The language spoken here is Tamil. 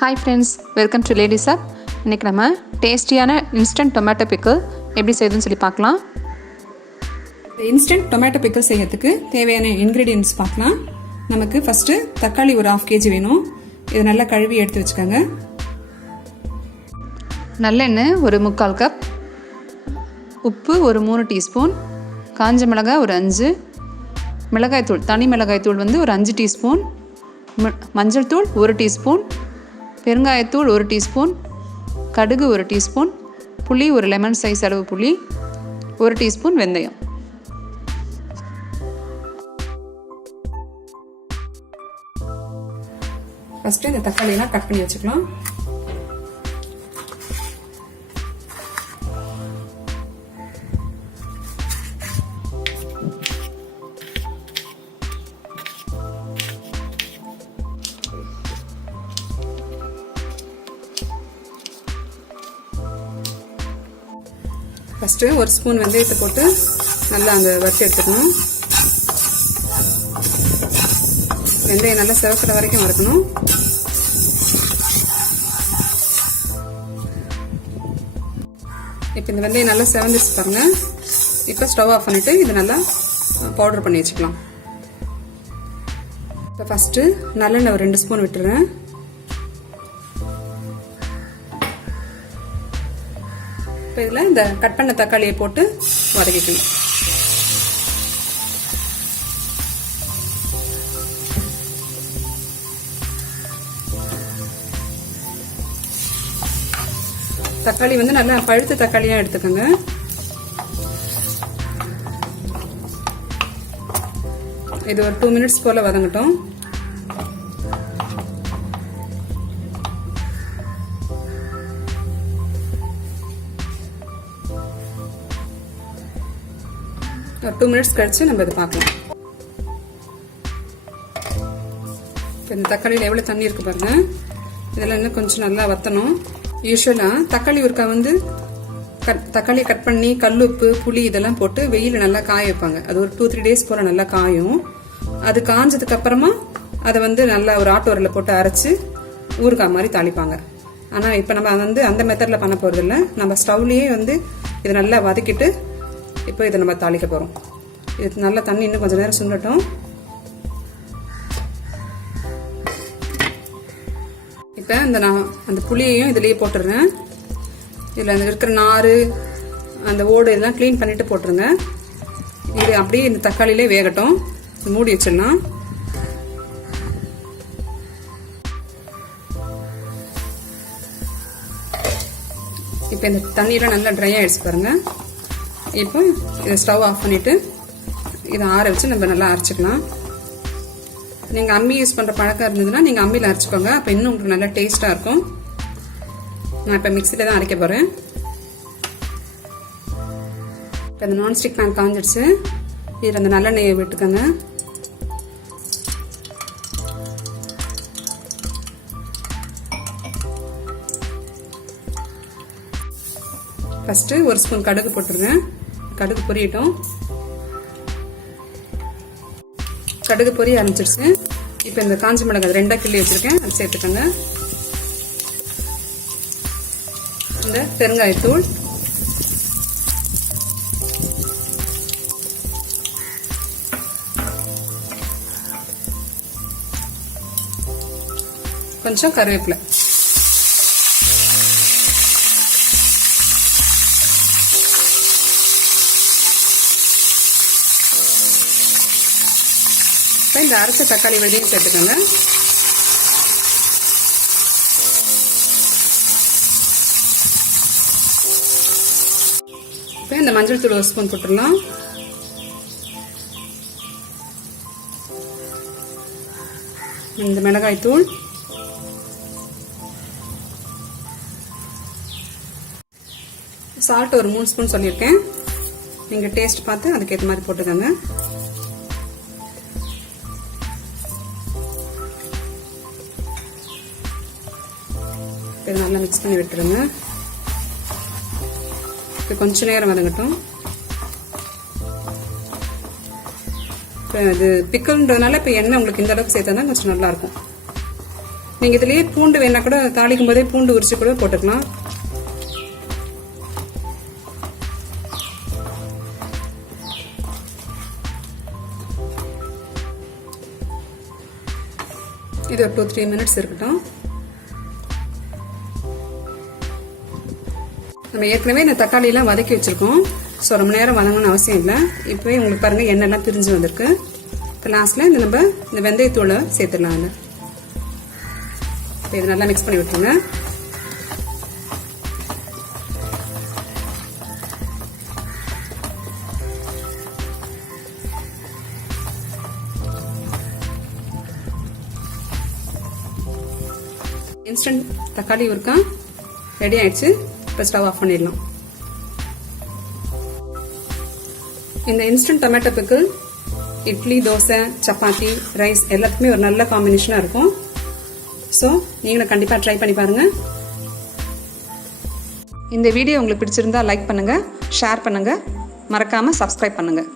Hi friends, welcome to Ladies Up. இன்னைக்கு நம்ம டேஸ்டியான இன்ஸ்டன்ட் டொமேட்டோ பிக்கிள் எப்படி செய்யுதுன்னு சொல்லி பார்க்கலாம். இன்ஸ்டன்ட் டொமேட்டோ பிக்கிள் செய்யறதுக்கு தேவையான இன்க்ரீடியன்ட்ஸ் பார்க்கலாம். நமக்கு ஃபர்ஸ்ட் தக்காளி ஒரு 1/2 kg வேணும். இது நல்லா கழுவி எடுத்து வச்சுக்கோங்க. நல்லெண்ணெய் ஒரு 3/4 கப், உப்பு ஒரு 3 டீஸ்பூன், காஞ்ச மிளகாய் ஒரு 5, மிளகாய்த்தூள் தனி மிளகாய்த்தூள் வந்து ஒரு 5 டீஸ்பூன், மஞ்சள் தூள் 1 டீஸ்பூன், பெருங்காயத்தூள் 1 டீஸ்பூன், கடுகு 1 டீஸ்பூன், புளி ஒரு லெமன் சைஸ் அளவு புளி, 1 டீஸ்பூன் வெந்தயம். ஃபர்ஸ்ட் இந்த தக்காளியெல்லாம் கட் பண்ணி வச்சுக்கலாம். ஃபர்ஸ்ட் ஒரு ஸ்பூன் வெந்தயத்தை போட்டு நல்லா அந்த வறுத்து எடுத்துக்கணும். வெந்தயம் நல்லா சிவக்கிற வரைக்கும் வறுக்கணும். இப்போ இந்த வெந்தயம் நல்லா செவந்துச்சு பாருங்க. இப்போ ஸ்டவ் ஆஃப் பண்ணிட்டு இது நல்லா பவுடர் பண்ணி வச்சுக்கலாம். இப்போ ஃபர்ஸ்ட் நல்லெண்ணெய் ஒரு 2 ஸ்பூன் விட்டுறேன். இதில் இந்த கட் பண்ண தக்காளியை போட்டு வதக்கிக்கணும். தக்காளி வந்து நல்லா பழுத்த தக்காளியா எடுத்துக்கோங்க. இது ஒரு 2 மினிட்ஸ் போல வதங்கட்டும். ஒரு 2 மினிட்ஸ் கழிச்சு நம்ம இதை பார்க்கலாம். இந்த தக்காளியில் எவ்வளோ தண்ணி இருக்கு பாருங்க. இதெல்லாம் இன்னும் கொஞ்சம் நல்லா வத்தணும். யூஸ்வலாக தக்காளி ஊறுக்கா வந்து தக்காளி கட் பண்ணி கல்லுப்பு புளி இதெல்லாம் போட்டு வெயில் நல்லா காய வைப்பாங்க. அது ஒரு 2-3 டேஸ் போல நல்லா காயும். அது காஞ்சதுக்கு அப்புறமா அதை வந்து நல்லா ஒரு ஆட்டோரில் போட்டு அரைச்சு ஊறுகாய் மாதிரி தாளிப்பாங்க. ஆனால் இப்போ நம்ம வந்து அந்த மெத்தடில் பண்ண போறது இல்லை. நம்ம ஸ்டவ்லேயே வந்து இதை நல்லா வதக்கிட்டு இப்போ இதை நம்ம தாளிக்க போகிறோம். இது நல்லா தண்ணி இன்னும் கொஞ்சம் நேரம் சுண்டட்டும். இப்போ நான் அந்த புளியையும் இதுலேயே போட்டுடுறேன். இதில் அந்த இருக்கிற நார் அந்த ஓடு இதெல்லாம் க்ளீன் பண்ணிட்டு போட்டுருங்க. இது அப்படியே இந்த தக்காளியிலே வேகட்டும். மூடி வச்சிடலாம். இப்போ இந்த தண்ணியெல்லாம் நல்லா ட்ரை ஆகிடுச்சு பாருங்க. இப்போ இதை ஸ்டவ் ஆஃப் பண்ணிட்டு இதை ஆற வச்சு நம்ம நல்லா அரைச்சிக்கலாம். நீங்கள் அம்மி யூஸ் பண்ணுற பழக்கம் இருந்ததுன்னா நீங்கள் அம்மியில் அரைச்சிக்கோங்க. அப்போ இன்னும் உங்களுக்கு நல்லா டேஸ்ட்டாக இருக்கும். நான் இப்போ மிக்சியில் தான் அரைக்க போகிறேன். இப்போ இந்த நான்ஸ்டிக் பேன் காஞ்சிடுச்சு. இதில் அந்த நல்லெண்ணெயை விட்டுக்கோங்க. ஃபர்ஸ்ட் ஒரு ஸ்பூன் கடுகு போட்டுருங்க. கடுகு பொரியட்டும். கடுகு பொரிய ஆரம்பிச்சிருச்சு. இப்போ இந்த காஞ்ச மிளகாய் 2 கிள்ளி வச்சிருக்கேன், அது சேர்த்துக்கோங்க. இந்த பெருங்காயத்தூள், கொஞ்சம் கருவேப்பிலை, இந்த அரைச்ச தக்காளி விதையும் சேர்த்துக்கோங்க. இப்போ இந்த மஞ்சள் தூள் 1 ஸ்பூன் போட்டுடலாம். இந்த மிளகாய் தூள், சால்ட் ஒரு 3 ஸ்பூன் சொல்லியிருக்கேன். நீங்கள் டேஸ்ட் பார்த்து அதுக்கேற்ற மாதிரி போட்டுக்கோங்க. இதை நல்லா மிக்ஸ் பண்ணி விட்டுருங்க. இது கொஞ்ச நேரம் வதங்கட்டும். இது பிக்கல்ன்றதுனால இப்போ எண்ணெய் உங்களுக்கு இந்த அளவுக்கு சேர்த்தா தான் கொஞ்சம் நல்லா இருக்கும். நீங்கள் இதுலேயே பூண்டு வேணா கூட தாளிக்கும் போதே பூண்டு உரிச்சு கூட போட்டுக்கலாம். இது ஒரு 2-3 மினிட்ஸ் இருக்கட்டும். நம்ம ஏற்கனவே இந்த தக்காளியெல்லாம் வதக்கி வச்சிருக்கோம். ஸோ ரொம்ப நேரம் வதங்கணும்னு அவசியம் இல்லை. இப்போவே உங்களுக்கு பாருங்கள் எண்ணெய்லாம் பிரிஞ்சு வந்திருக்கு. இப்போ லாஸ்ட்டில் நம்ம இந்த வெந்தயத்தூளை சேர்த்துடலாம். அதில் இப்போ இது நல்லா மிக்ஸ் பண்ணி விட்டுருங்க. இன்ஸ்டன்ட் தக்காளி ஊறுகாய் ரெடி ஆயிடுச்சு. இப்போ ஸ்டவ் ஆஃப் பண்ணிடலாம். இந்த instant tomato pickle idli, dosa, chapati, rice எல்லாத்துக்குமே ஒரு நல்ல காம்பினேஷனாக இருக்கும். ஸோ நீங்களும் கண்டிப்பாக ட்ரை பண்ணி பாருங்கள். இந்த வீடியோ உங்களுக்கு பிடிச்சிருந்தா லைக் பண்ணுங்கள், ஷேர் பண்ணுங்கள், மறக்காமல் சப்ஸ்கிரைப் பண்ணுங்கள்.